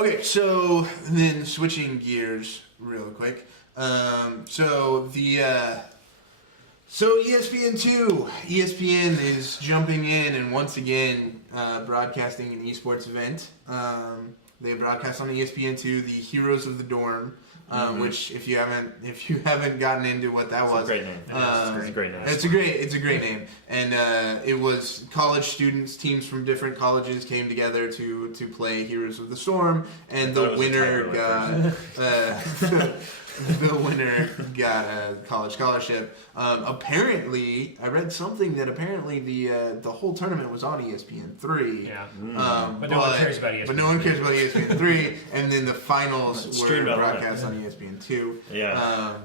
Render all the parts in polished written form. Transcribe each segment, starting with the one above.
Okay, so then switching gears real quick. So ESPN2, ESPN is jumping in and once again broadcasting an eSports event. They broadcast on ESPN2 the Heroes of the Dorm, which if you haven't gotten into what that was, it's a great name. It's a great name. It's a great name, and it was college students, teams from different colleges came together to play Heroes of the Storm, and the winner got a college scholarship. Apparently, I read something that apparently the whole tournament was on ESPN3. Yeah. But no one cares about ESPN3. But no one cares about ESPN3, and then the finals were broadcast on ESPN2. Yeah.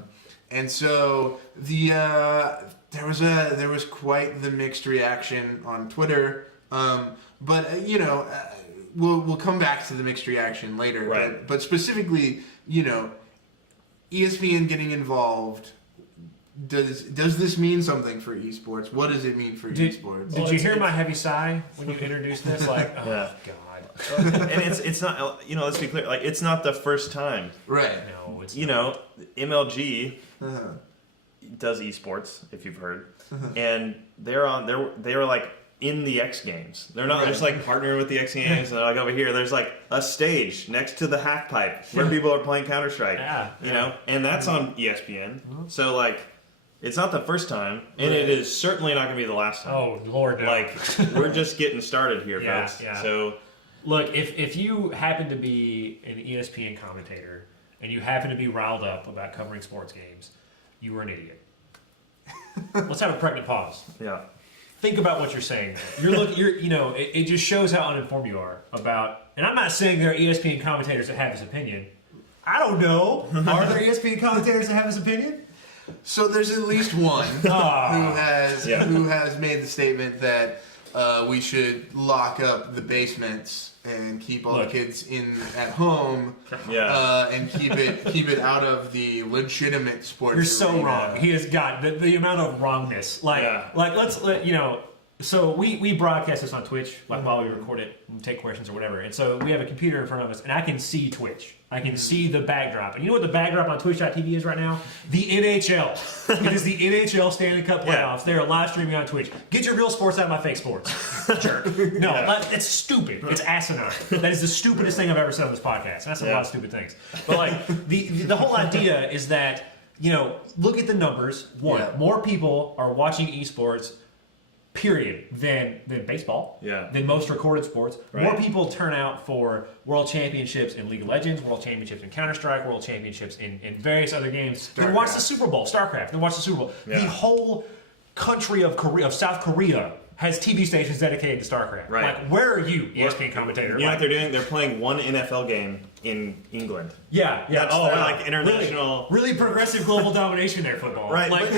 And so there was quite the mixed reaction on Twitter. But we'll come back to the mixed reaction later. Right. But specifically, ESPN getting involved. Does this mean something for esports? What does it mean for esports? Did you hear my heavy sigh when you introduced this? Like, oh yeah. God. And it's not, let's be clear, like it's not the first time. Right. No, it's MLG does esports, if you've heard, and they were like in the X Games. They're not just like partnering with the X Games and like over here. There's like a stage next to the half pipe where people are playing Counter-Strike. And that's on ESPN. So like, it's not the first time, and it is certainly not going to be the last time. Oh Lord, no. Like we're just getting started here, folks. Yeah. So look, if you happen to be an ESPN commentator and you happen to be riled up about covering sports games, you are an idiot. Let's have a pregnant pause. Yeah. Think about what you're saying. It just shows how uninformed you are about. And I'm not saying there are ESPN commentators that have this opinion. I don't know. Are there ESPN commentators that have this opinion? So there's at least one who has made the statement that we should lock up the basements and keep all the kids at home, and keep it out of the legitimate sports. You're so arena. wrong. He has got the amount of wrongness. So we broadcast this on Twitch, while we record it and take questions or whatever. And so we have a computer in front of us, and I can see Twitch. I can see the backdrop. And you know what the backdrop on Twitch.tv is right now? The NHL. It is the NHL Stanley Cup playoffs. They are live streaming on Twitch. Get your real sports out of my fake sports. Jerk. No, it's stupid. It's asinine. That is the stupidest thing I've ever said on this podcast. And that's a lot of stupid things. But like the whole idea is that, look at the numbers. More people are watching esports period than baseball, than most recorded sports. Right. More people turn out for world championships in League of Legends, world championships in Counter-Strike, world championships in various other games. Then watch the Super Bowl, StarCraft, then watch the Super Bowl. Yeah. The whole country of South Korea has TV stations dedicated to StarCraft. Right. Like, where are you, ESPN commentator? You know what they're doing? They're playing one NFL game in England. Yeah. They're like international. Really progressive global domination there, football. Right. Like,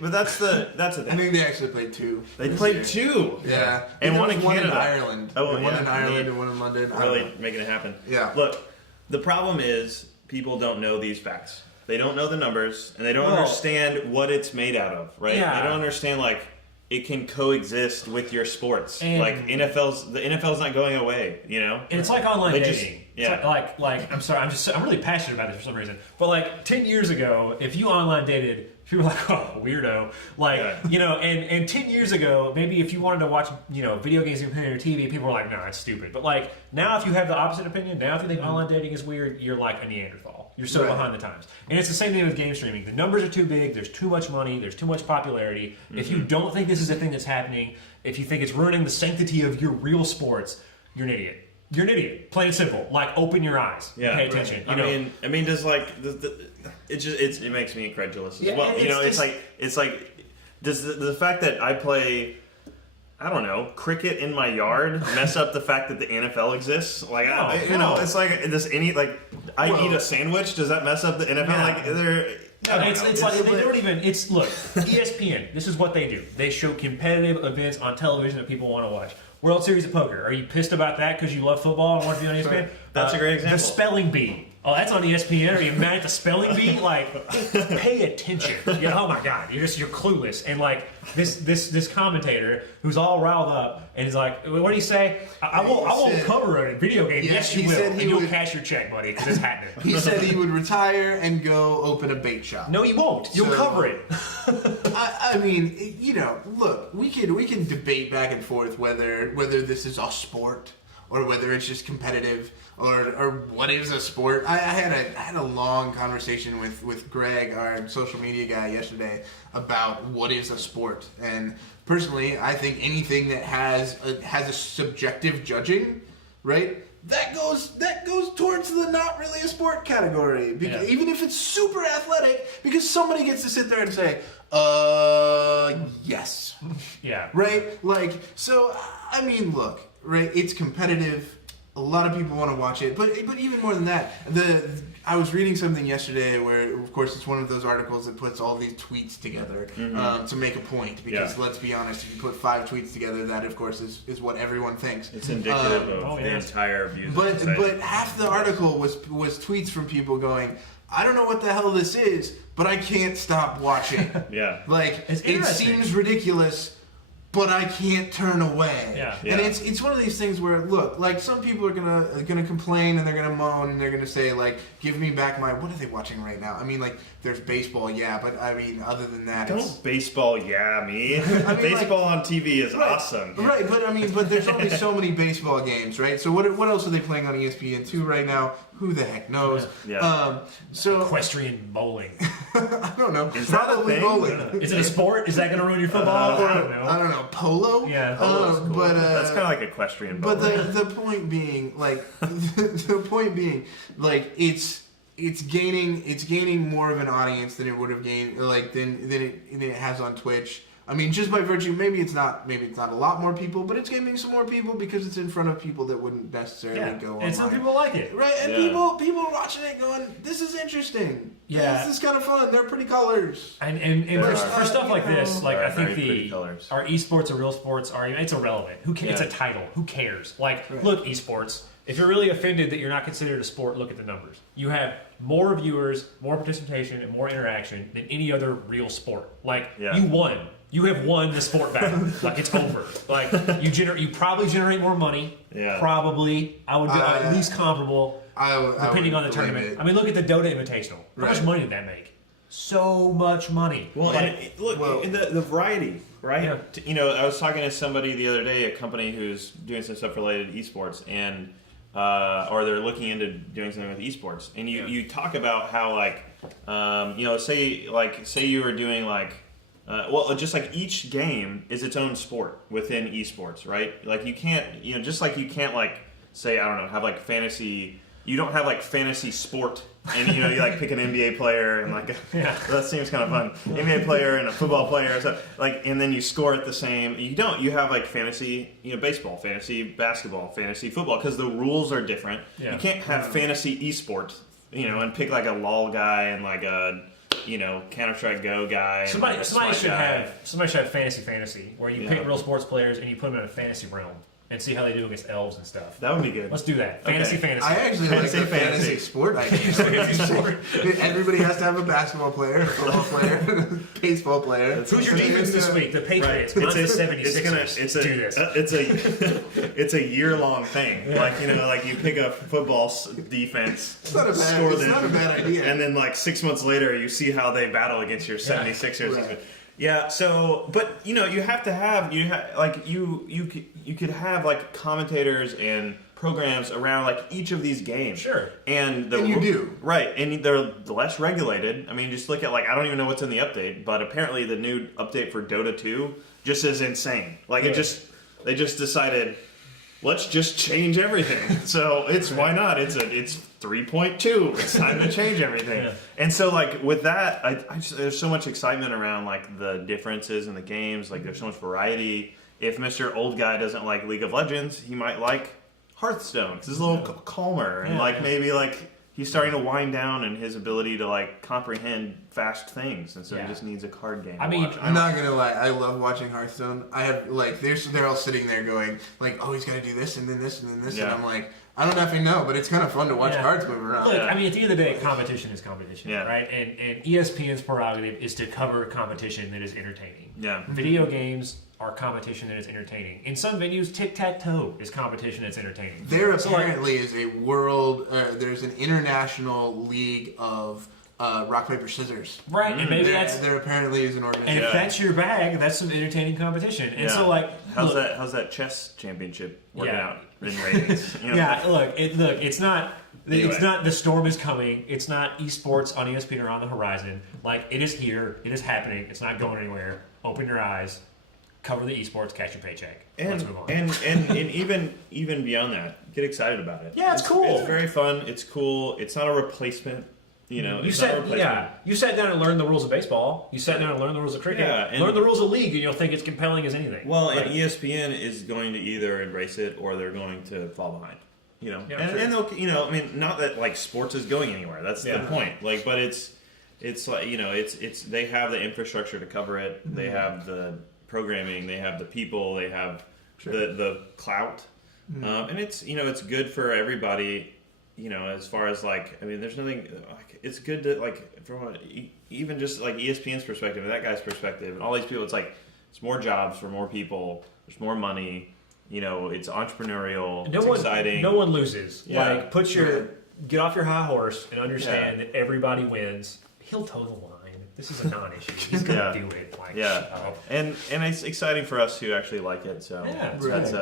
But that's the thing. I think they actually played two. They played two. Yeah. And one in One Canada. in Ireland. One in Ireland and one in London. Really making it happen. Yeah. Look, the problem is people don't know these facts. They don't know the numbers, and they don't understand what it's made out of, right? Yeah. They don't understand, like, it can coexist with your sports. And like, the NFL's not going away, And it's like online dating. It's like I'm sorry, I'm really passionate about this for some reason. But like 10 years ago, if you online dated, people were like, oh, weirdo. Like, and 10 years ago, maybe if you wanted to watch, video games on your TV, people were like, no, that's stupid. But like, now if you have the opposite opinion, now if you think online dating is weird, you're like a Neanderthal. You're so behind the times. And it's the same thing with game streaming. The numbers are too big, there's too much money, there's too much popularity. If you don't think this is a thing that's happening, if you think it's ruining the sanctity of your real sports, you're an idiot. You're an idiot. Plain and simple. Like, open your eyes. Pay attention. Right. I mean, does like it makes me incredulous as well. It's like does the fact that I play, I don't know, cricket in my yard mess up the fact that the NFL exists? Like, it's like I eat a sandwich. Does that mess up the NFL? Look, ESPN, this is what they do. They show competitive events on television that people want to watch. World Series of Poker. Are you pissed about that because you love football and want to be on ESPN? That's a great example. The spelling bee Oh, that's on ESPN. Are you mad at the spelling bee? Like, pay attention. Yeah, oh my God, you're clueless. And like this commentator who's all riled up and he's like, what do you say? I won't cover a video game. Yeah, yes, you will. And you'll cash your check, buddy, because it's happening. He said he would retire and go open a bait shop. No, you won't. You'll cover it. I mean, look, we can debate back and forth whether this is a sport or whether it's just competitive. Or what is a sport? I had a long conversation with Greg, our social media guy, yesterday about what is a sport. And personally, I think anything that has a subjective judging, right? That goes towards the not really a sport category. Because even if it's super athletic, because somebody gets to sit there and say, yes. Yeah. Right? Like, so I mean, look, right? It's competitive. A lot of people want to watch it, but even more than that, I was reading something yesterday where, of course, it's one of those articles that puts all these tweets together to make a point. Because let's be honest, if you put 5 tweets together, that of course is what everyone thinks. It's indicative of the entire views. But half the article was tweets from people going, I don't know what the hell this is, but I can't stop watching. Yeah, like it seems ridiculous. But I can't turn away. Yeah. And it's one of these things where, look, like some people are gonna complain and they're gonna moan and they're gonna say like, give me back my, what are they watching right now? I mean, like there's baseball, but I mean other than that, don't baseball me. Baseball on TV is awesome. Right, but there's only so many baseball games, right? So what else are they playing on ESPN2 right now? Who the heck knows? Yeah. So equestrian bowling. I don't know. Is that a thing? Bowling. Is it a sport? Is that going to ruin your football? I don't know. I don't know. Polo. Yeah. Polo's cool. But that's kind of like equestrian bowling. But the point being, like, it's gaining more of an audience than it would have gained, like than it has on Twitch. I mean, just by virtue, maybe it's not a lot more people, but it's gaining some more people because it's in front of people that wouldn't necessarily go online. And some people like it. Right, and people are watching it going, this is interesting. Yeah. This is kind of fun. They're pretty colors. And for stuff like this, like I think our esports or real sports argument, it's irrelevant. Who cares? It's a title. Who cares? Like, look, esports, if you're really offended that you're not considered a sport, look at the numbers. You have more viewers, more participation, and more interaction than any other real sport. Like, you won. You have won the sport battle. Like, it's over. Like, you probably generate more money. Yeah. Probably. I would be at least comparable, depending on the tournament. I mean, look at the Dota Invitational. How much money did that make? So much money. Well, in the variety, right? Yeah. I was talking to somebody the other day, a company who's doing some stuff related to esports, and or they're looking into doing something with esports, and you talk about how say you were doing just like each game is its own sport within esports, right? Like you can't, just like you can't say, I don't know, have fantasy. You don't have fantasy sport, and you like pick an NBA player and that seems kind of fun. NBA player and a football player, so and then you score it the same. You don't. You have fantasy, baseball, fantasy basketball, fantasy football, because the rules are different. Yeah. You can't have fantasy esports, and pick a LOL guy and a Counter-Strike Go guy. Somebody should have fantasy where you pick real sports players and you put them in a fantasy realm and see how they do against elves and stuff. That would be good. Let's do that. Fantasy. I actually like the fantasy sport idea. Everybody has to have a basketball player, a football player, a baseball player. Who's your defense this week? The Patriots. Right. It's the 76ers. Do this. It's a year-long thing. Yeah. You pick a football defense, it's not a bad idea. And then 6 months later, you see how they battle against your 76ers. Right. Yeah, so but you have to have you could have commentators and programs around each of these games. Sure. And you do. Right, and they're less regulated. I mean, just look at I don't even know what's in the update, but apparently the new update for Dota 2 just is insane. They just decided, let's just change everything. So why not? It's 3.2. It's time to change everything. Yeah. And so with that, there's so much excitement around the differences in the games. There's so much variety. If Mr. Old Guy doesn't like League of Legends, he might like Hearthstone because it's a little calmer and maybe he's starting to wind down in his ability to comprehend fast things, and so he just needs a card game. I mean, I'm not gonna lie, I love watching Hearthstone. I have they're all sitting there going oh, he's got to do this and then this and then this, and I'm like, I don't know if you know, but it's kind of fun to watch cards move around. Look, I mean, at the end of the day, competition is competition, Yeah. right? And ESPN's prerogative is to cover competition that is entertaining. Yeah. Video games are competition that is entertaining. In some venues, tic-tac-toe is competition that's entertaining. There apparently is a world, there's an international league of rock, paper, scissors. Right, and maybe there apparently is an organization. And if that's your bag, that's some entertaining competition. And so, like, how's that chess championship working out in ratings? Yeah, it's not. Anyway. It's not the storm is coming. It's not esports on ESPN or on the horizon. Like, it is here. It is happening. It's not going anywhere. Open your eyes. Cover the esports. Catch your paycheck. Let's move on. And even beyond that, get excited about it. Yeah, it's cool. It's very fun. It's cool. It's not a replacement. You sat down and learned the rules of baseball. You sat down and learned the rules of cricket. Yeah, and learn the rules of league, and you'll think it's compelling as anything. Well, and ESPN is going to either embrace it or they're going to fall behind. And they'll, I mean, not that like sports is going anywhere. That's the point. Like, but it's like it's they have the infrastructure to cover it. Mm-hmm. They have the programming. They have the people. They have the clout. Mm-hmm. And it's good for everybody. As far as like, I mean, there's nothing. It's good to like from even just like ESPN's perspective and that guy's perspective and all these people. It's like it's more jobs for more people. There's more money. It's entrepreneurial. It's exciting. No one loses. Yeah. Like, get off your high horse and understand that everybody wins. He'll toe the line. This is a non-issue. He's gonna do it. Like, and it's exciting for us who actually like it. So that's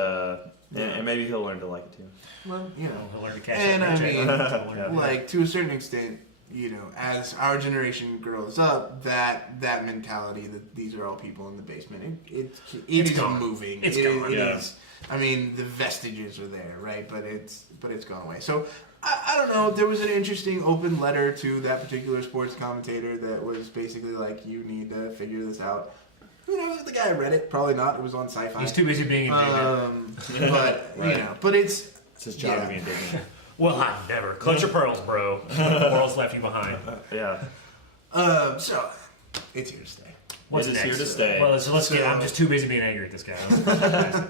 and maybe he'll learn to like it too. Well, he'll learn to catch and it. I mean, like to a certain extent, as our generation grows up, that mentality that these are all people in the basement, it is moving. It's gone. It is. I mean, the vestiges are there, right? But it's gone away. So I don't know. There was an interesting open letter to that particular sports commentator that was basically like, you need to figure this out. Who knows if the guy read it? Probably not. It was on Sci-Fi. He's too busy being indignant. But but it's his job to be indignant. Well, I never. Clutch your pearls, bro. The world's left you behind. So it's here to stay. What's it is next? here to stay. Well, let's get. I'm just too busy being angry at this guy.